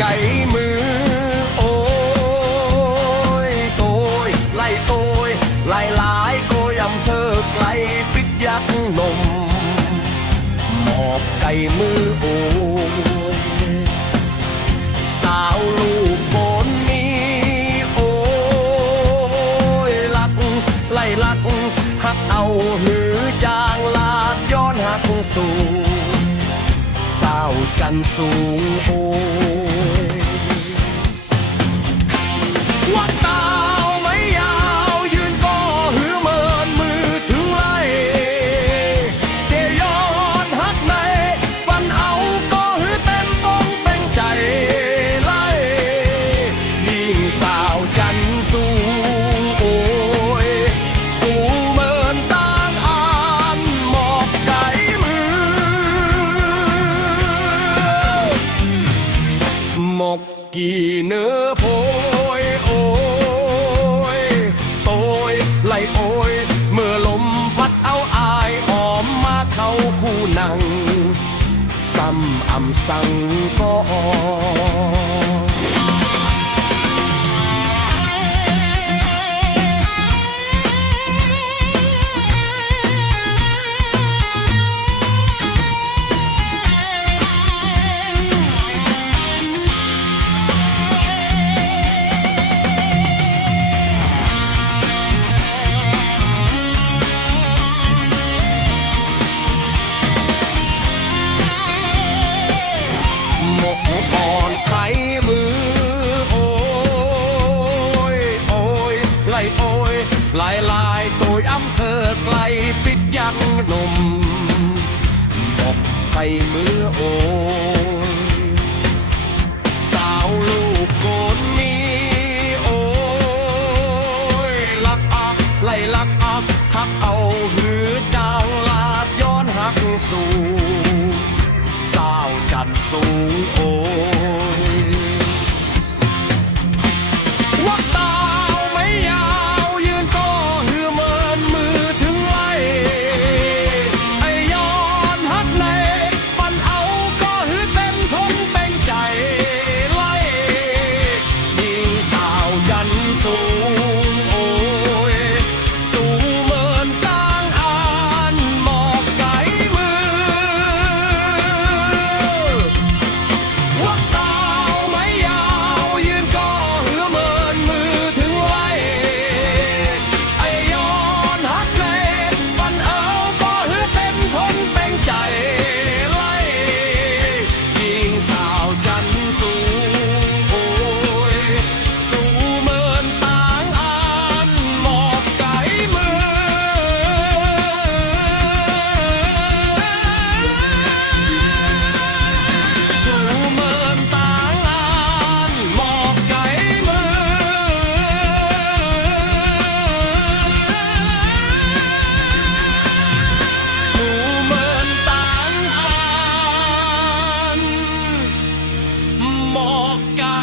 ไก่มือโอ้ยโตยไล่โตยไล่หลายโกยำเธอไกลปิดยักนมหมอบไก่มือโอ้ยสาวลูกโกนนี้โอ้ยลักไล่ลักหักเอาหือจางลาดย้อนหักสูงสาวจันสูงโอ้ยวัดดาวไม่ยาวยืนก็หือเมินมือถึงไล่เทย้อนหักในฟันเอาก็หือเต็มป้องเป็นใจไล่ยิ่งสาวจันสูงโอ้ยสูงเมินต่างอ่านหมอบไก่มือหมกกี่เนื้อโพยโอ้ยโตยไล่โอยเมื่อลมพัดเอาอายหอมมาเข้าคู่นั่งซ้ำอำสั่งก็หมกอ่อนไข่มือโอ้ยโอ้ยไล่โอ้ยลายลายตัวอ้ำเธอไกลปิดยังนมหมกไข่มือโอ้ยสาวลูกโกนนี้โอ้ยลักอักไล่ลักอักหักเอาหือจางลาดย้อนหักสูงสาวจันสูงโอ้ยวัดดาวไม่ยาวยืนก็หือเมินมือถึงไล่ไอ้ย้อนหักในฟันเอาก็หือเต็มทนเป็นใจไล่ยิ่งสาวจันสูงโอ้ยสูงเมินต่างอ่านหมอบไก่มือวัดดาวไม่ยาวยืนก็หือเมินมือถึงไล่ไอ้ย้อนหักในฟันเอาก็หือเต็มทนเป็นใจไล่ยิ่งสาวจันสูงโอ้ยสูงเมินต่างอ่านหมอบไก่มือสูงเมินต่างอ่านหมอบไก่มือสูงเมินต่างอ่านหมอบไก่